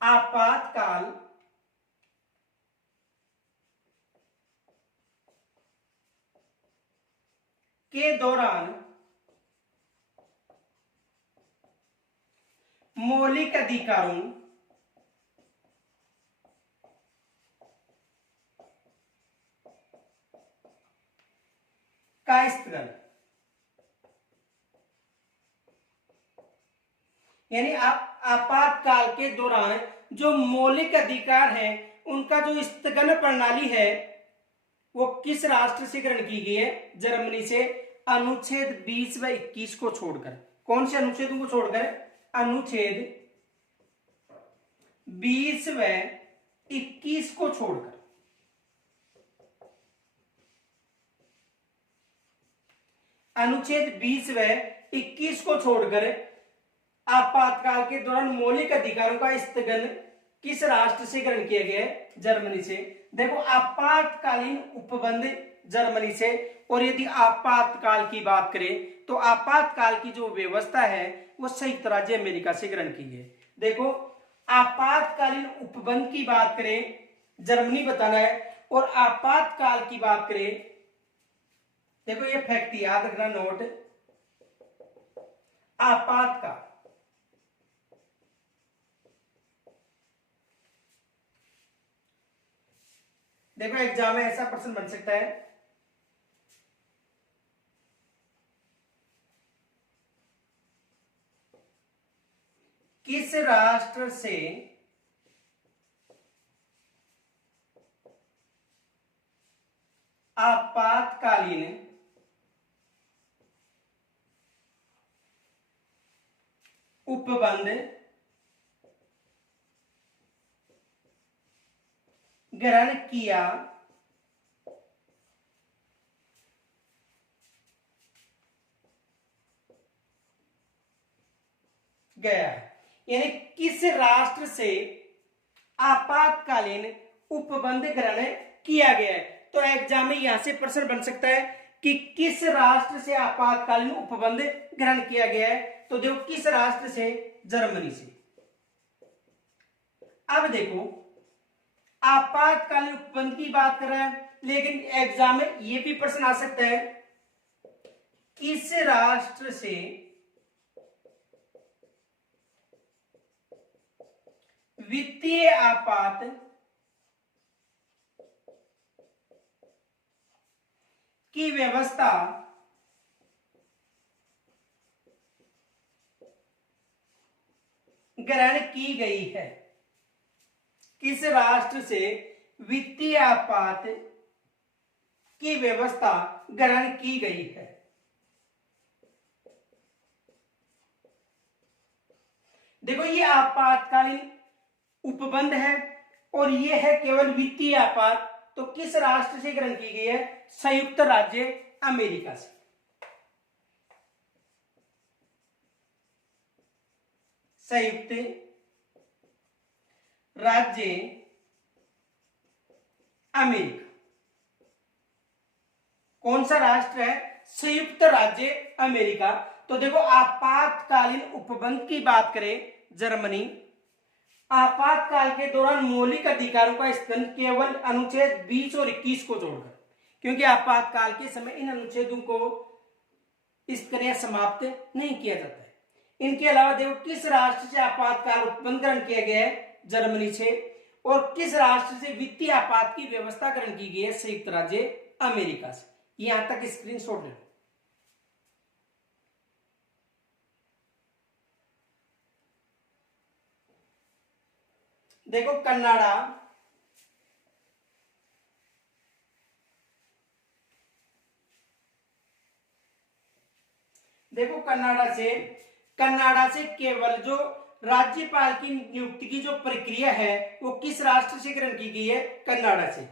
आपातकाल के दौरान मौलिक अधिकारों का स्थगन, यानी आपातकाल के दौरान जो मौलिक अधिकार है उनका जो स्थगन प्रणाली है वो किस राष्ट्र से ग्रहण की गई है? जर्मनी से। अनुच्छेद 20 व 21 को छोड़कर। कौन से अनुच्छेदों को छोड़कर? अनुच्छेद 20 व 21 को छोड़कर। अनुच्छेद 20 व 21 को छोड़कर आपातकाल के दौरान मौलिक अधिकारों का स्थगन किस राष्ट्र से ग्रहण किया गया है? जर्मनी से। देखो आपातकालीन उपबंध जर्मनी से, और यदि आपातकाल की बात करें तो आपातकाल की जो व्यवस्था है वो संयुक्त राज्य अमेरिका से ग्रहण की है। देखो आपातकालीन उपबंध की बात करें जर्मनी बताना है, और आपातकाल की बात करें, देखो ये फैक्ट याद रखना, नोट, आपातकाल, देखो एग्जाम में ऐसा प्रश्न बन सकता है, किस राष्ट्र से आपातकालीन उपबंध ग्रहण किया गया है, यानी किस राष्ट्र से आपातकालीन उपबंध ग्रहण किया गया है। तो एग्जाम में यहां से प्रश्न बन सकता है कि किस राष्ट्र से आपातकालीन उपबंध ग्रहण किया गया है। तो देखो किस राष्ट्र से, जर्मनी से। अब देखो आपातकालीन उपबंध की बात कर रहा है, लेकिन एग्जाम में यह भी प्रश्न आ सकता है किस राष्ट्र से वित्तीय आपात की व्यवस्था ग्रहण की गई है। किस राष्ट्र से वित्तीय आपात की व्यवस्था ग्रहण की गई है। देखो ये आपातकालीन उपबंध है और ये है केवल वित्तीय आपात। तो किस राष्ट्र से ग्रहण की गई है, संयुक्त राज्य अमेरिका से। संयुक्त राज्य अमेरिका कौन सा राष्ट्र है, संयुक्त राज्य अमेरिका। तो देखो आपातकालीन उपबंध की बात करें, जर्मनी आपातकाल के दौरान मौलिक अधिकारों का स्कंद केवल अनुच्छेद 20 और 21 को जोड़कर, क्योंकि आपातकाल के समय इन अनुच्छेदों को इस तरह समाप्त नहीं किया जाता है। इनके अलावा देखो किस राष्ट्र से आपातकाल उपबंध ग्रहण किया गया है, जर्मनी से। और किस राष्ट्र से वित्तीय आपात की व्यवस्था ग्रहण की गई है, संयुक्त राज्य अमेरिका से। यहां तक स्क्रीनशॉट ले लो। देखो कनाडा, देखो कनाडा से केवल जो राज्यपाल की नियुक्ति की जो प्रक्रिया है वो किस राष्ट्र से ग्रहण की गई है, कनाडा से।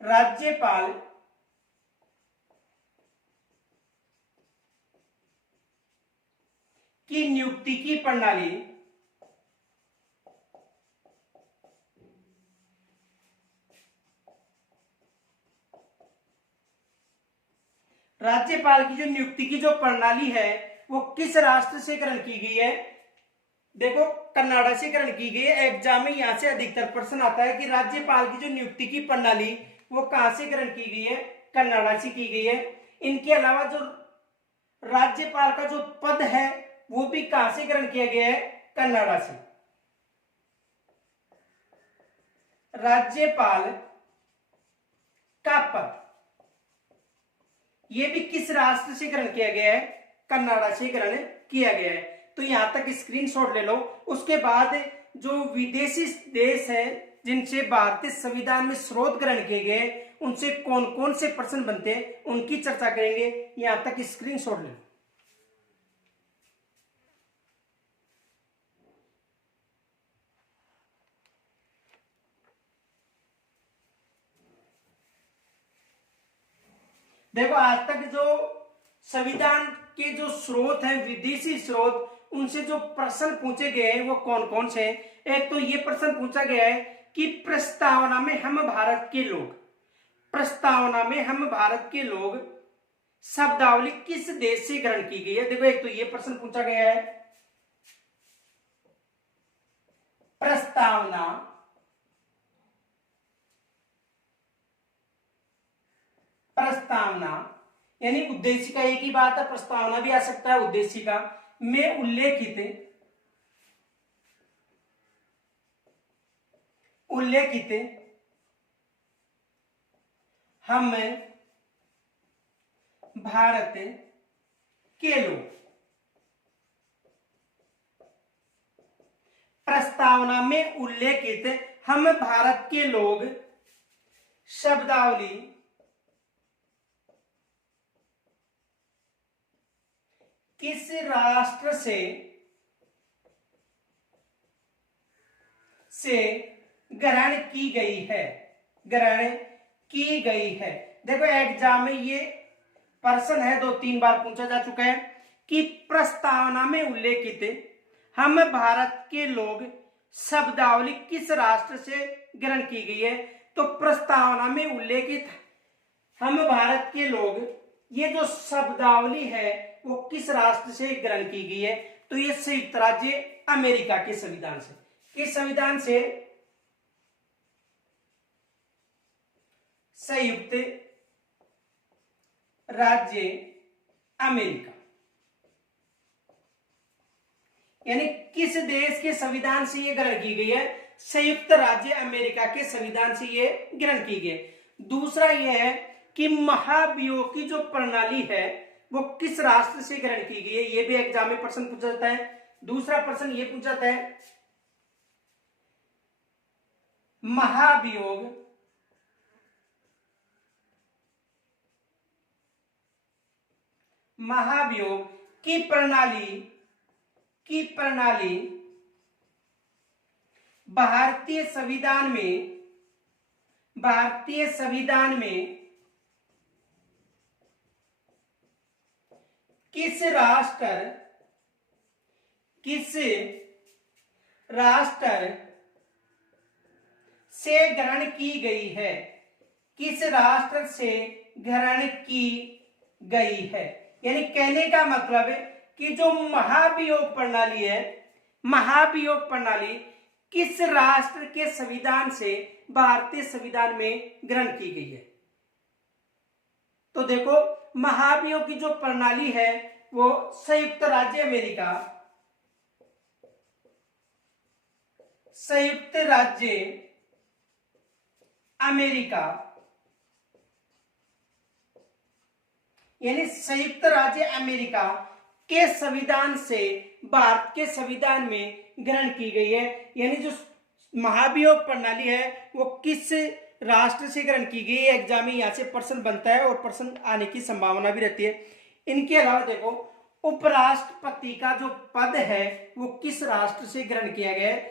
राज्यपाल की नियुक्ति की प्रणाली राज्यपाल की जो नियुक्ति की जो प्रणाली है वो किस राष्ट्र से ग्रहण की गई है, देखो कनाडा से ग्रहण की गई है। एग्जाम में यहां से अधिकतर प्रश्न आता है कि राज्यपाल की जो नियुक्ति की प्रणाली वो कहां से ग्रहण की गई है, कनाडा से की गई है। इनके अलावा जो राज्यपाल का जो पद है वो भी कहां से ग्रहण किया गया है, कनाडा से। राज्यपाल का पद ये भी किस राष्ट्र से ग्रहण किया गया है, कनाडा से ग्रहण किया गया है। तो यहां तक स्क्रीनशॉट ले लो। उसके बाद जो विदेशी देश है जिनसे भारतीय संविधान में स्रोत ग्रहण किए गए उनसे कौन कौन से प्रश्न बनते हैं उनकी चर्चा करेंगे। यहां तक स्क्रीनशॉट ले लो। देखो आज तक जो संविधान के जो स्रोत हैं, विदेशी स्रोत, उनसे जो प्रश्न पूछे गए हैं वो कौन कौन से हैं। एक तो ये प्रश्न पूछा गया है कि प्रस्तावना में हम भारत के लोग, प्रस्तावना में हम भारत के लोग शब्दावली किस देश से ग्रहण की गई है। देखो एक तो ये प्रश्न पूछा गया है, प्रस्तावना प्रस्तावना यानी उद्देशिका, एक ही बात है, प्रस्तावना भी आ सकता है उद्देशिका में उल्लेखित हम भारत के लोग। प्रस्तावना में उल्लेखित हम भारत के लोग शब्दावली किस राष्ट्र से ग्रहण की गई है, ग्रहण की गई है। देखो एग्जाम में ये प्रश्न है, 2-3 बार पूछा जा चुका है कि प्रस्तावना में उल्लेखित हम भारत के लोग शब्दावली किस राष्ट्र से ग्रहण की गई है। तो प्रस्तावना में उल्लेखित हम भारत के लोग, ये जो शब्दावली है वो किस राष्ट्र से ग्रहण की गई है। तो ये संयुक्त राज्य अमेरिका के संविधान से, किस संविधान से, संयुक्त राज्य अमेरिका, यानी किस देश के संविधान से ये ग्रहण की गई है, संयुक्त राज्य अमेरिका के संविधान से ये ग्रहण की गई है। दूसरा यह है कि महाभियोग की जो प्रणाली है वो किस राष्ट्र से ग्रहण की गई है, ये भी एग्जाम में प्रश्न पूछा जाता है। दूसरा प्रश्न ये पूछा जाता है महाभियोग की प्रणाली भारतीय संविधान में किस राष्ट्र से ग्रहण की गई है, किस राष्ट्र से ग्रहण की गई है। यानी कहने का मतलब है कि जो महाभियोग प्रणाली है, महाभियोग प्रणाली किस राष्ट्र के संविधान से भारतीय संविधान में ग्रहण की गई है। तो देखो महाभियोग की जो प्रणाली है वो संयुक्त राज्य अमेरिका, संयुक्त राज्य अमेरिका, यानी संयुक्त राज्य अमेरिका के संविधान से भारत के संविधान में ग्रहण की गई है। यानी जो महाभियोग प्रणाली है वो किस राष्ट्र से ग्रहण की गई है, एग्जाम में यहां से प्रश्न बनता है और प्रश्न आने की संभावना भी रहती है। इनके अलावा देखो उपराष्ट्रपति का जो पद है वो किस राष्ट्र से ग्रहण किया गया है।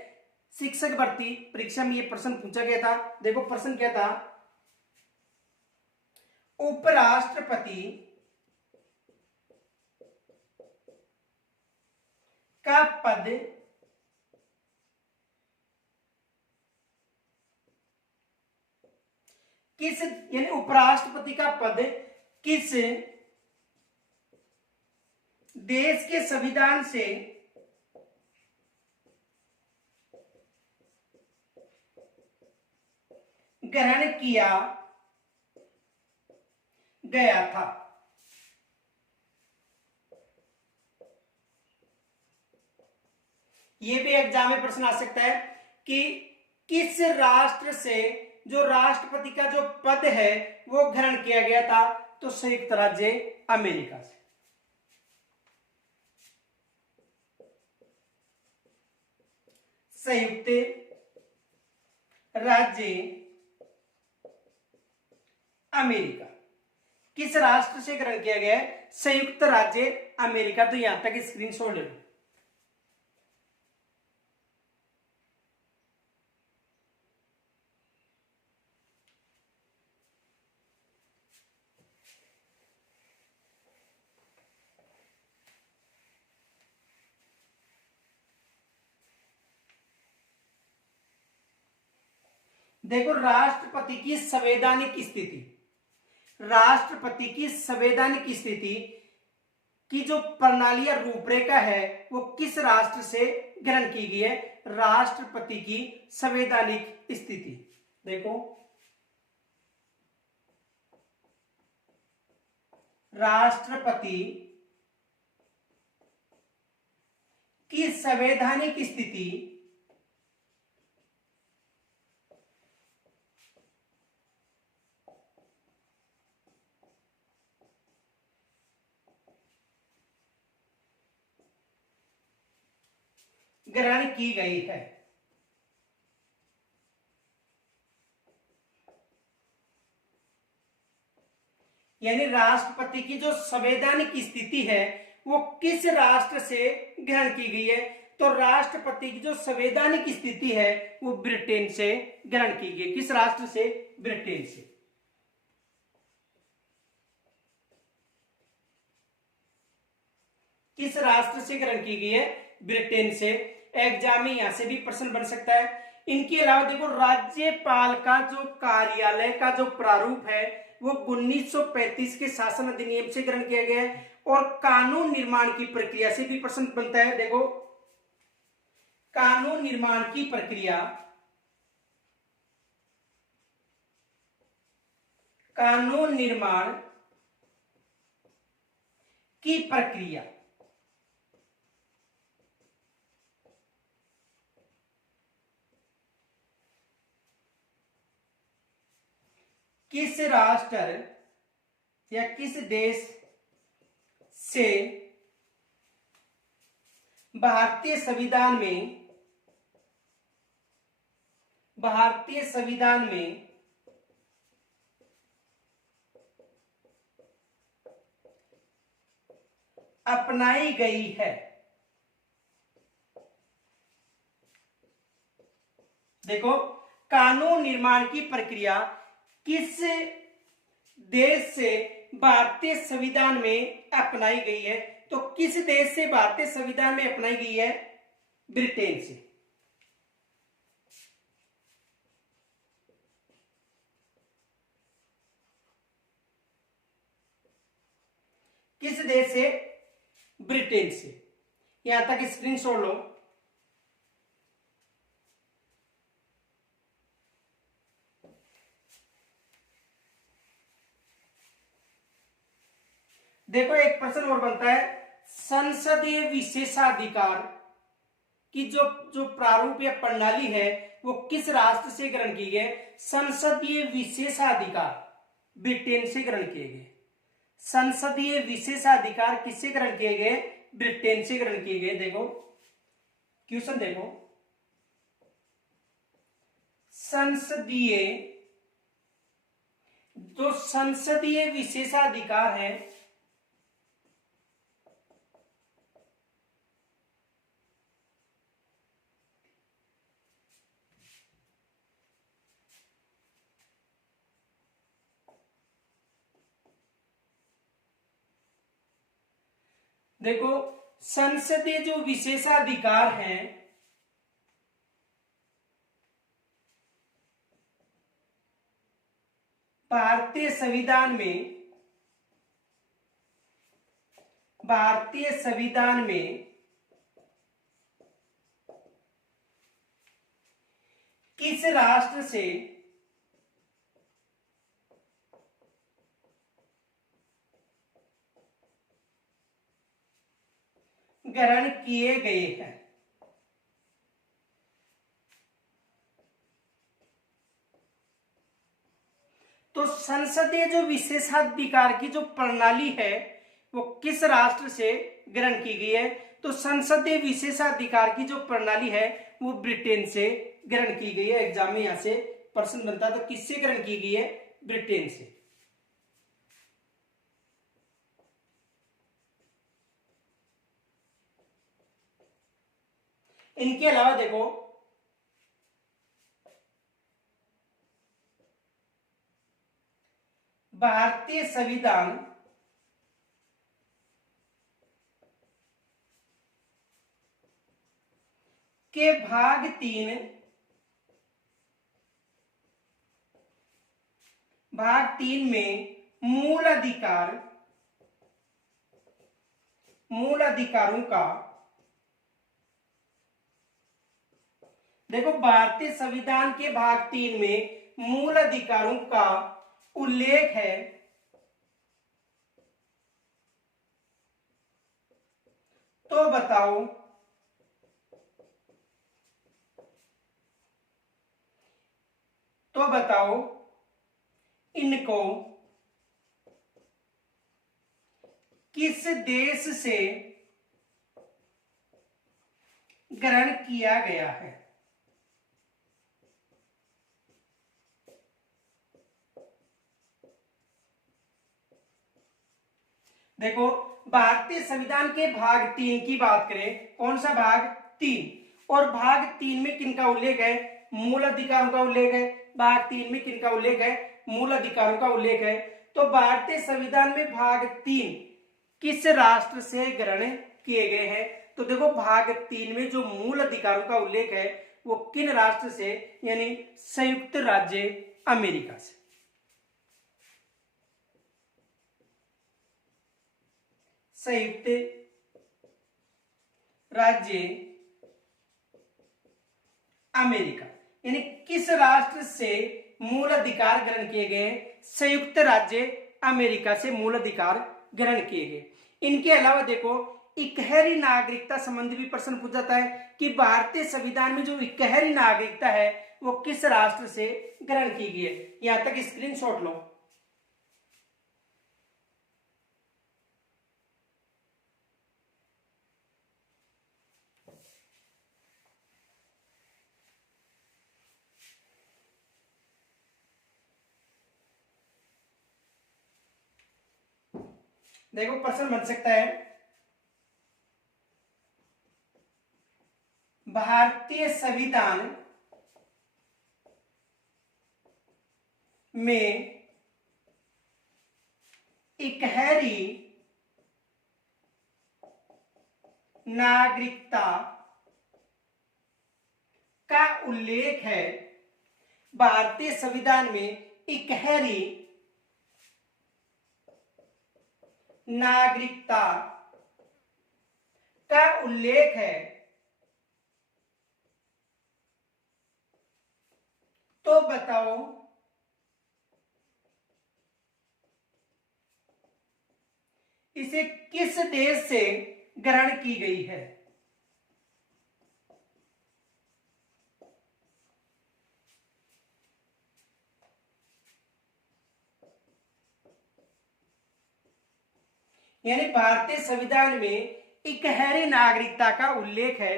शिक्षक भर्ती परीक्षा में ये प्रश्न पूछा गया था। देखो प्रश्न क्या था, उपराष्ट्रपति का पद किस, यानी उपराष्ट्रपति का पद किस देश के संविधान से ग्रहण किया गया था। यह भी एग्जाम में प्रश्न आ सकता है कि किस राष्ट्र से जो राष्ट्रपति का जो पद है वो ग्रहण किया गया था। तो संयुक्त राज्य अमेरिका से। संयुक्त राज्य अमेरिका किस राष्ट्र से ग्रहण किया गया है, संयुक्त राज्य अमेरिका। तो यहां तक स्क्रीनशॉट ले लो। देखो राष्ट्रपति की संवैधानिक स्थिति, राष्ट्रपति की संवैधानिक स्थिति की जो प्रणाली या रूपरेखा है वो किस राष्ट्र से ग्रहण की गई है। राष्ट्रपति की संवैधानिक स्थिति देखो, राष्ट्रपति की संवैधानिक स्थिति ग्रहण की गई है। यानी राष्ट्रपति की जो संवैधानिक स्थिति है वो किस राष्ट्र से ग्रहण की गई है? तो राष्ट्रपति की जो संवैधानिक स्थिति है वो ब्रिटेन से ग्रहण की गई। किस राष्ट्र से? ब्रिटेन से। किस राष्ट्र से ग्रहण की गई है? ब्रिटेन से। एग्जाम में यहां से भी प्रश्न बन सकता है। इनके अलावा देखो, राज्यपाल का जो कार्यालय का जो प्रारूप है वो 1935 के शासन अधिनियम से ग्रहण किया गया है। और कानून निर्माण की प्रक्रिया से भी प्रश्न बनता है। देखो, कानून निर्माण की प्रक्रिया, कानून निर्माण की प्रक्रिया किस राष्ट्र या किस देश से भारतीय संविधान में अपनाई गई है? देखो, कानून निर्माण की प्रक्रिया किस देश से भारतीय संविधान में अपनाई गई है? तो किस देश से भारतीय संविधान में अपनाई गई है? ब्रिटेन से। किस देश से? ब्रिटेन से। यहां तक स्क्रीनशॉट लो। देखो, एक प्रश्न और बनता है, संसदीय विशेषाधिकार की जो जो प्रारूप या प्रणाली है वो किस राष्ट्र से ग्रहण की गई? संसदीय विशेषाधिकार ब्रिटेन से ग्रहण किए गए। संसदीय विशेषाधिकार किससे ग्रहण किए गए? ब्रिटेन से ग्रहण किए गए। देखो क्वेश्चन, देखो, संसदीय जो संसदीय विशेषाधिकार है देखो, संसदीय जो विशेषाधिकार हैं भारतीय संविधान में किस राष्ट्र से ग्रहण किए गए हैं? तो संसदीय जो विशेषाधिकार की जो प्रणाली है वो किस राष्ट्र से ग्रहण की गई है? तो संसदीय विशेषाधिकार की जो प्रणाली है वो ब्रिटेन से ग्रहण की गई है। एग्जाम में यहां से प्रश्न बनता है, तो किससे ग्रहण की गई है? ब्रिटेन से। इनके अलावा देखो, भारतीय संविधान के भाग 3 में मूल अधिकारों का, देखो, भारतीय संविधान के भाग 3 में मूल अधिकारों का उल्लेख है, तो बताओ इनको किस देश से ग्रहण किया गया है। देखो, भारतीय संविधान के भाग 3 की बात करें, कौन सा भाग 3, और भाग 3 में किनका उल्लेख है? मूल अधिकारों का उल्लेख है। भाग 3 में किनका उल्लेख है? मूल अधिकारों का उल्लेख है। तो भारतीय संविधान में भाग 3 किस राष्ट्र से ग्रहण किए गए हैं? तो देखो, भाग 3 में जो मूल अधिकारों का उल्लेख है वो किन राष्ट्र से, यानी संयुक्त राज्य अमेरिका से। संयुक्त राज्य अमेरिका, यानी किस राष्ट्र से मूल अधिकार ग्रहण किए गए? संयुक्त राज्य अमेरिका से मूल अधिकार ग्रहण किए गए। इनके अलावा देखो, इकहरी नागरिकता संबंधी भी प्रश्न पूछा जाता है कि भारतीय संविधान में जो इकहरी नागरिकता है वो किस राष्ट्र से ग्रहण की गई है। यहां तक स्क्रीनशॉट लो। देखो, प्रश्न बन सकता है, भारतीय संविधान में इकहरी नागरिकता का उल्लेख है। भारतीय संविधान में इकहरी नागरिकता का उल्लेख है, तो बताओ इसे किस देश से ग्रहण की गई है? यानी भारतीय संविधान में इकहरी नागरिकता का उल्लेख है।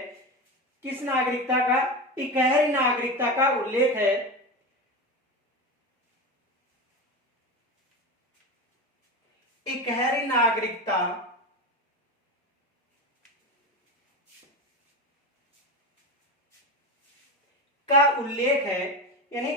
किस नागरिकता का? इकहरी नागरिकता का उल्लेख है। इकहरी नागरिकता का उल्लेख है, यानी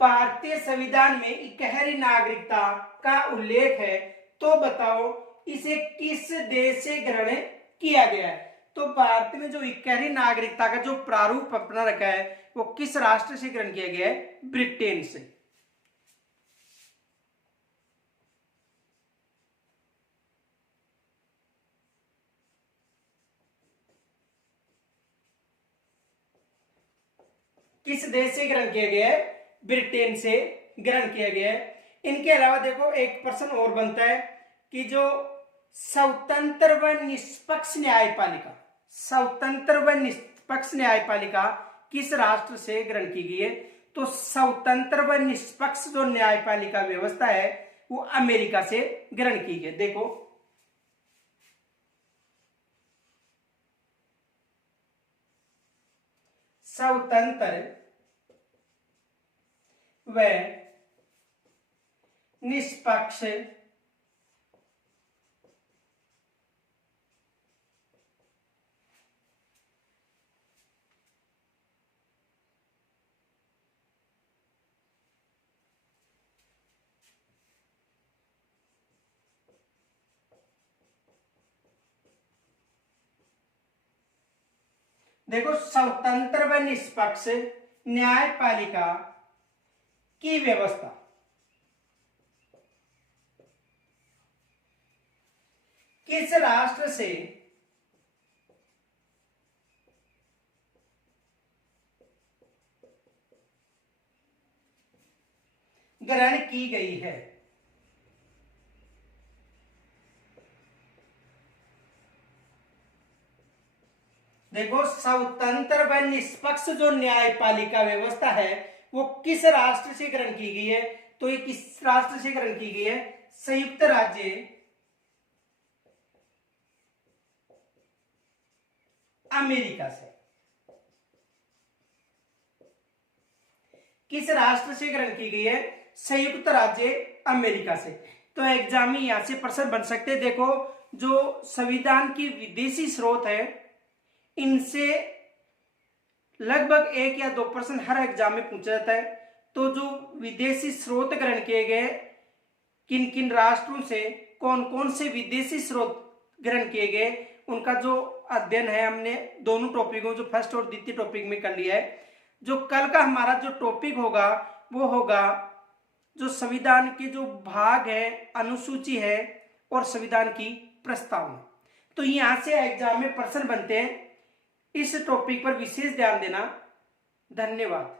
भारतीय संविधान में इकहरी नागरिकता का उल्लेख है, तो बताओ इसे किस देश से ग्रहण किया गया है? तो भारत में जो इकहरी नागरिकता का जो प्रारूप अपना रखा है वो किस राष्ट्र से ग्रहण किया गया है? ब्रिटेन से। किस देश से ग्रहण किया गया है? ब्रिटेन से ग्रहण किया गया है। इनके अलावा देखो, एक प्रश्न और बनता है कि जो स्वतंत्र व निष्पक्ष न्यायपालिका, स्वतंत्र व निष्पक्ष न्यायपालिका किस राष्ट्र से ग्रहण की गई है? तो स्वतंत्र व निष्पक्ष जो न्यायपालिका व्यवस्था है वो अमेरिका से ग्रहण की गई। देखो, स्वतंत्र व निष्पक्ष देखो, स्वतंत्र व निष्पक्ष न्यायपालिका की व्यवस्था किस राष्ट्र से ग्रहण की गई है? देखो, स्वतंत्र व निष्पक्ष जो न्यायपालिका व्यवस्था है वो किस राष्ट्र से ग्रहण की गई है? तो ये किस राष्ट्र से ग्रहण की गई है? संयुक्त राज्य अमेरिका से। किस राष्ट्र से ग्रहण की गई है? संयुक्त राज्य अमेरिका से। तो एग्जाम में यहां से प्रश्न बन सकते हैं। देखो, जो संविधान की विदेशी स्रोत है, इनसे लगभग 1 या 2 प्रश्न हर एग्जाम में पूछा जाता है। तो जो विदेशी स्रोत ग्रहण किए गए, किन किन राष्ट्रों से कौन कौन से विदेशी स्रोत ग्रहण किए गए, उनका जो अध्ययन है हमने दोनों टॉपिकों, जो फर्स्ट और द्वितीय टॉपिक में कर लिया है। जो कल का हमारा जो टॉपिक होगा वो होगा जो संविधान के जो भाग है, अनुसूची है और संविधान की प्रस्तावना। तो यहां से एग्जाम में प्रश्न बनते हैं। इस टॉपिक पर विशेष ध्यान देना। धन्यवाद।